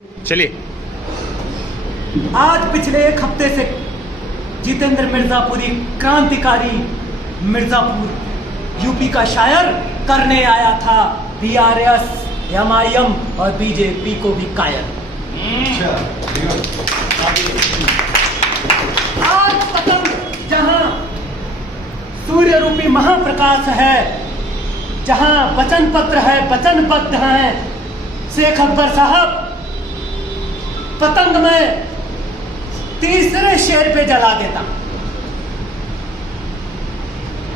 चलिए। आज पिछले एक हफ्ते से जितेंद्र मिर्जापुरी क्रांतिकारी मिर्जापुर यूपी का शायर करने आया था बीआरएस, एमआईएम और बीजेपी को भी कायल। आज पतंग जहां सूर्य रूपी महाप्रकाश है, जहां वचन पत्र है, वचनबद्ध हैं शेख अकबर साहब, पतंग में तीसरे शेर पे जला देता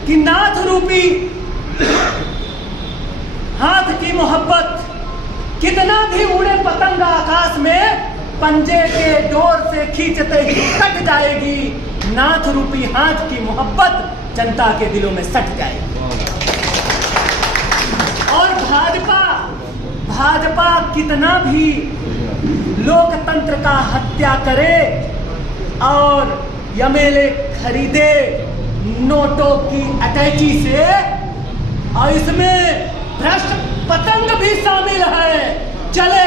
कि नाथ रूपी हाथ की मोहब्बत कितना भी उड़े पतंग आकाश में, पंजे के डोर से खींचते ही कट जाएगी। नाथ रूपी हाथ की मोहब्बत जनता के दिलों में सट जाएगी। और भाजपा कितना भी लोकतंत्र का हत्या करे और एमएलए खरीदे नोटों की अटैची से, और इसमें भ्रष्ट पतंग भी शामिल है, चले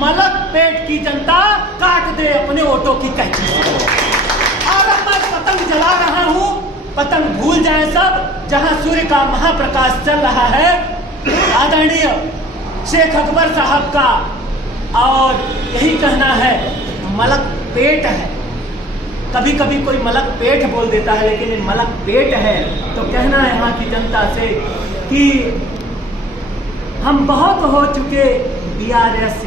मलक पेट की जनता काट दे अपने ऑटो की कैची से। और अब मैं पतंग जला रहा हूं, पतंग भूल जाए सब, जहां सूर्य का महाप्रकाश चल रहा है आदरणीय शेख अकबर साहब का। और यही कहना है, मलक पेट है, कभी कभी कोई मलक पेट बोल देता है, लेकिन ये मलक पेट है। तो कहना है यहाँ की जनता से कि हम बहुत हो चुके बीआरएस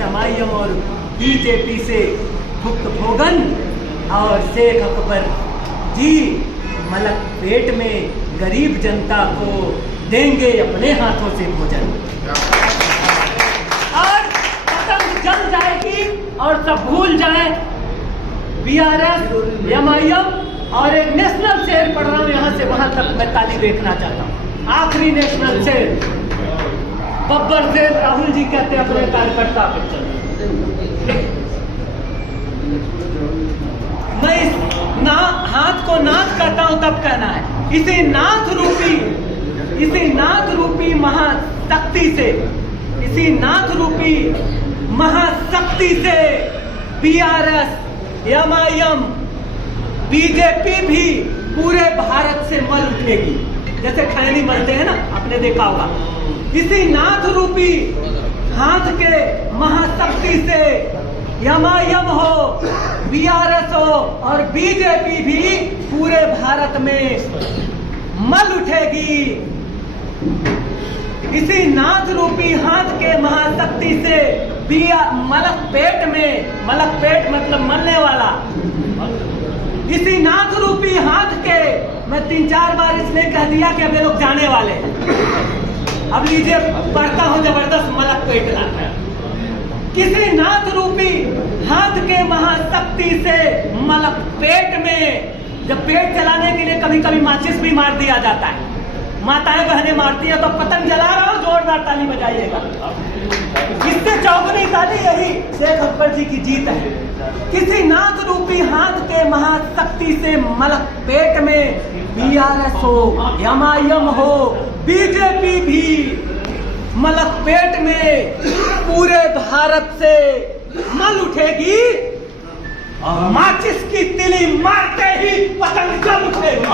एमआईएम और बीजेपी से भुक्त भोगन, और शेख अकबर जी मलक पेट में गरीब जनता को देंगे अपने हाथों से भोजन। और पतंग जल जाएगी और सब भूल जाए बीआरएस, एमआईएम। और एक नेशनल शेर पढ़ रहा हूं, यहां से वहां तक मैं ताली देखना चाहता हूं। आखिरी नेशनल शेर बब्बर शेर राहुल जी कहते हैं अपने कार्यकर्ता पे, मैं हाथ को नाथ करता हूं तब कहना है, इसी नाथ रूपी महाशक्ति से, इसी नाथ रूपी महाशक्ति से बीआरएस, एमआईएम, बीजेपी भी पूरे भारत से मल उठेगी, जैसे खैनी मलते हैं ना, आपने देखा होगा। इसी नाथ रूपी हाथ के महाशक्ति से एमआईएम हो, बीआरएस हो और बीजेपी भी पूरे भारत में मल उठेगी। इसी नाथ रूपी हाथ के महाशक्ति से मलक पेट में, मलक पेट मतलब मरने वाला, इसी नाथ रूपी हाथ के, मैं 3-4 बार इसलिए कह दिया कि अब ये लोग जाने वाले हैं। अब लीजिए पढ़ता हूं जबरदस्त मलक पेट लाता। किसी नाथ रूपी हाथ के महाशक्ति से मलक पेट में, जब पेट जलाने के लिए कभी कभी माचिस भी मार दिया जाता है, माताएं बहनें मारती है, तो पतंग जला रहा हो जोरदार ताली बजाइएगा। इससे चौगुनी ताली, यही शेख अकबर जी की जीत है। किसी नाथ रूपी हाथ के महाशक्ति से मलक पेट में बीआरएस हो, एमआईएम हो, बीजेपी भी मलक पेट में पूरे भारत से मल उठेगी। और माचिस की तिली मारते ही पतंग जल उठेगी।